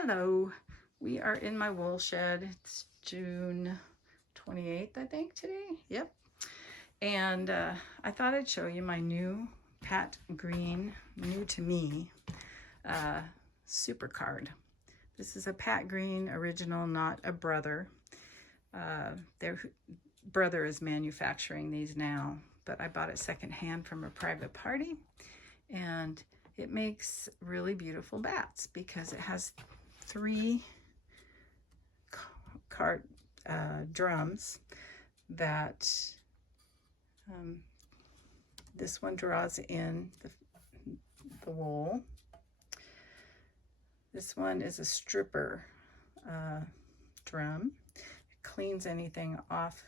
Hello, we are in my wool shed. It's June 28th, I think, today. Yep. And I thought I'd show you my new Pat Green, new to me, Supercard. This is a Pat Green original, not a brother. Their brother is manufacturing these now, but I bought it secondhand from a private party, and it makes really beautiful bats because it has 3 cart drums that this one draws in the wool. This one is a stripper drum. It cleans anything off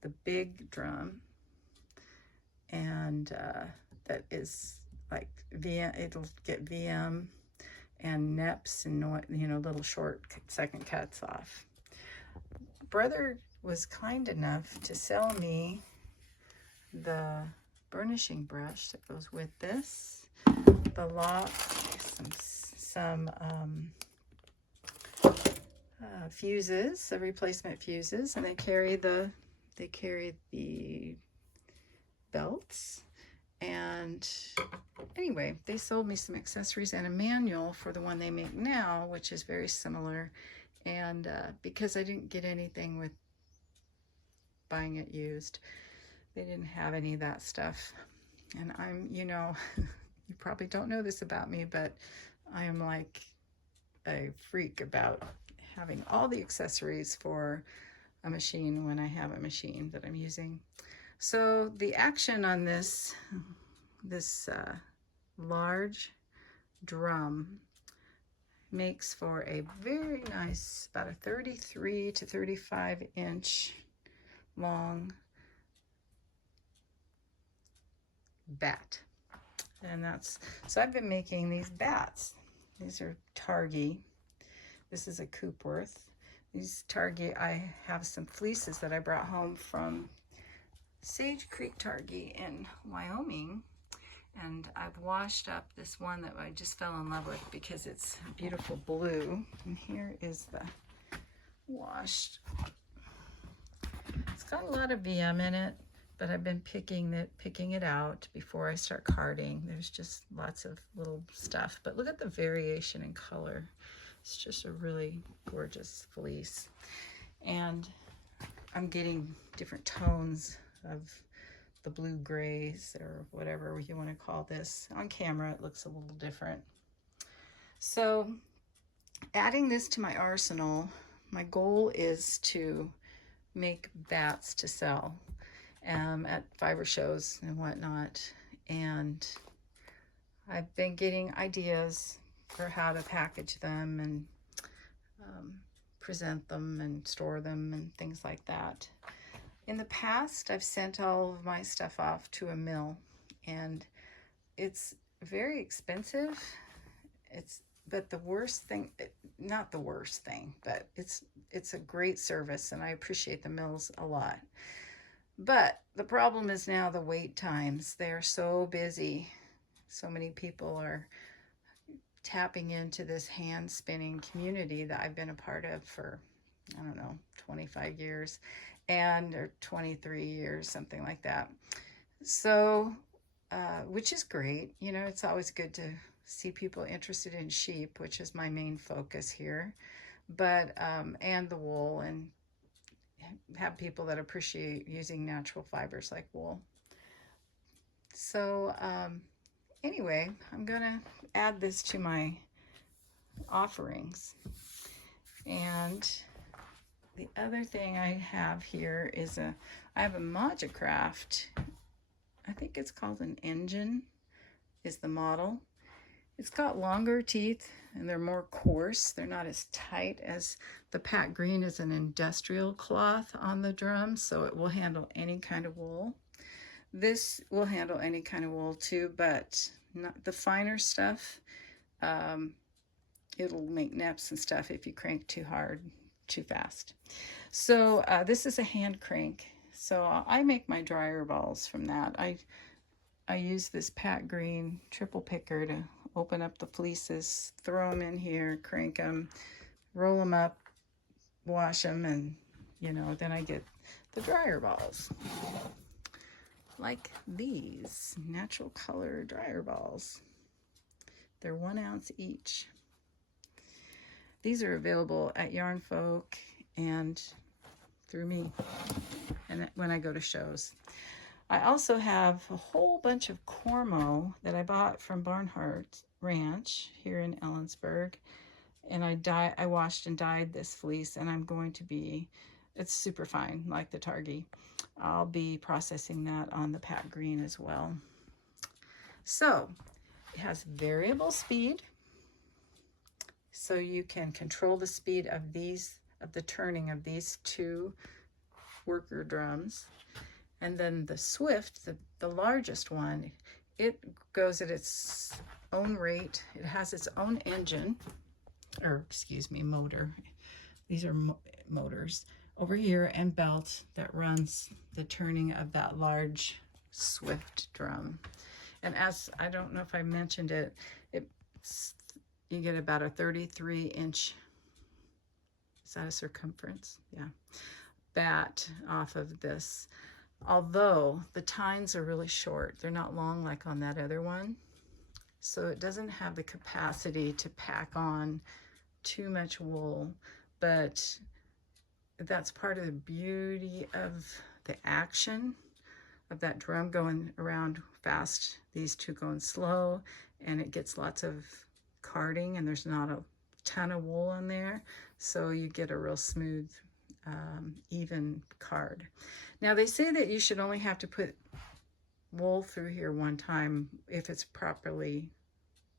the big drum, and that is like VM. It'll get VM and neps and little short second cuts off. Brother was kind enough to sell me the burnishing brush that goes with this, the lock, some fuses, the replacement fuses, and they carry the belts. And anyway, they sold me some accessories and a manual for the one they make now, which is very similar. And because I didn't get anything with buying it used, they didn't have any of that stuff. And I'm, you probably don't know this about me, but I am like a freak about having all the accessories for a machine when I have a machine that I'm using. So the action on this large drum makes for a very nice, about a 33 to 35 inch long bat. And so I've been making these bats. These are Targhee. This is a Coopworth. These Targhee, I have some fleeces that I brought home from Sage Creek Targhee in Wyoming, and I've washed up this one that I just fell in love with because it's beautiful blue. And here is the washed. It's got a lot of VM in it, but I've been picking it out before I start carding. There's just lots of little stuff, but look at the variation in color. It's just a really gorgeous fleece, and I'm getting different tones of the blue grays or whatever you want to call this. On camera it looks a little different. So adding this to my arsenal, my goal is to make bats to sell at fiber shows and whatnot. And I've been getting ideas for how to package them and present them and store them and things like that. In the past, I've sent all of my stuff off to a mill, and it's very expensive. But the worst thing, not the worst thing, but it's a great service, and I appreciate the mills a lot. But the problem is now the wait times. They are so busy. So many people are tapping into this hand spinning community that I've been a part of for, I don't know, 25 years. Or 23 years, something like that. So, which is great. It's always good to see people interested in sheep, which is my main focus here, but, and the wool, and have people that appreciate using natural fibers like wool. So, anyway, I'm gonna add this to my offerings. And the other thing I have here is I have a Majacraft. I think it's called an Engine is the model. It's got longer teeth and they're more coarse. They're not as tight as the Pat Green is an industrial cloth on the drum, so it will handle any kind of wool. This will handle any kind of wool too, but not the finer stuff. It'll make neps and stuff if you crank too hard, too fast. So this is a hand crank. So I make my dryer balls from that. I use this Pat Green triple picker to open up the fleeces, throw them in here, crank them, roll them up, wash them, and you know, then I get the dryer balls. Like these natural color dryer balls. They're 1 ounce each. These are available at Yarn Folk and through me, and when I go to shows. I also have a whole bunch of Cormo that I bought from Barnhart Ranch here in Ellensburg, and I washed and dyed this fleece, and I'm going to be, it's super fine, like the Targhee. I'll be processing that on the Pat Green as well. So it has variable speed, so you can control the speed of the turning of these 2 worker drums. And then the Swift, the largest one, it goes at its own rate. It has its own engine, or excuse me, motor. These are motors over here, and belt that runs the turning of that large Swift drum. And as, I don't know if I mentioned it, you get about a 33-inch, is that a circumference? Yeah, bat off of this. Although the tines are really short, they're not long like on that other one. So it doesn't have the capacity to pack on too much wool, but that's part of the beauty of the action of that drum going around fast, these 2 going slow, and it gets lots of carding, and there's not a ton of wool in there, so you get a real smooth even card. Now they say that you should only have to put wool through here 1 time if it's properly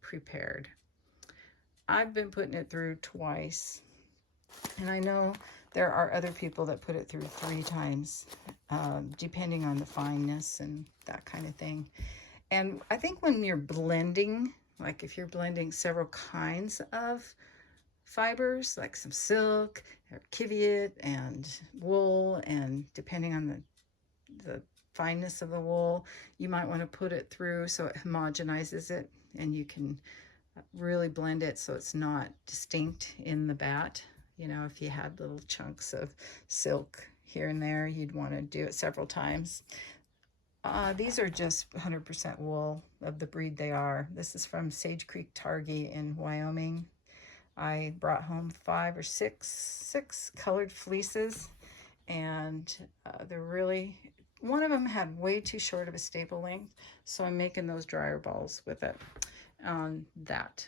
prepared. I've been putting it through twice, and I know there are other people that put it through 3 times, depending on the fineness and that kind of thing. And I think when you're blending, like if you're blending several kinds of fibers, like some silk or kiviot and wool, and depending on the fineness of the wool, you might want to put it through so it homogenizes it, and you can really blend it so it's not distinct in the bat. You know, if you had little chunks of silk here and there, you'd want to do it several times. These are just 100% wool of the breed they are. This is from Sage Creek Targhee in Wyoming. I brought home 5 or 6 colored fleeces, and they're really, one of them had way too short of a staple length, so I'm making those dryer balls with it on that.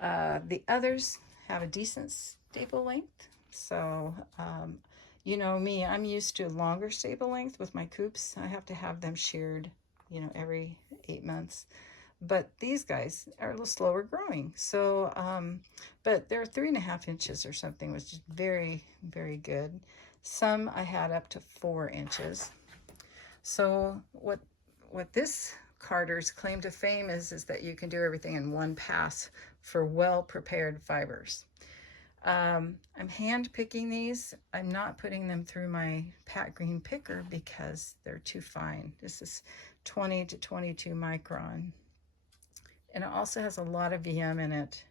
The others have a decent staple length, so you know me, I'm used to a longer staple length with my coops. I have to have them sheared, you know, every 8 months. But these guys are a little slower growing. So, but they're 3.5 inches or something, which is very, very good. Some I had up to 4 inches. So what this carder's claim to fame is that you can do everything in 1 pass for well-prepared fibers. I'm hand picking these. I'm not putting them through my Pat Green picker because they're too fine. This is 20 to 22 micron. And it also has a lot of VM in it.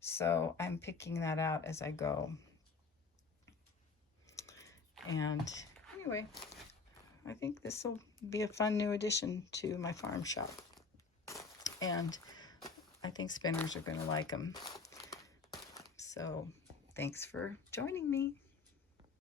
So I'm picking that out as I go. And anyway, I think this will be a fun new addition to my farm shop. And I think spinners are going to like them. So thanks for joining me.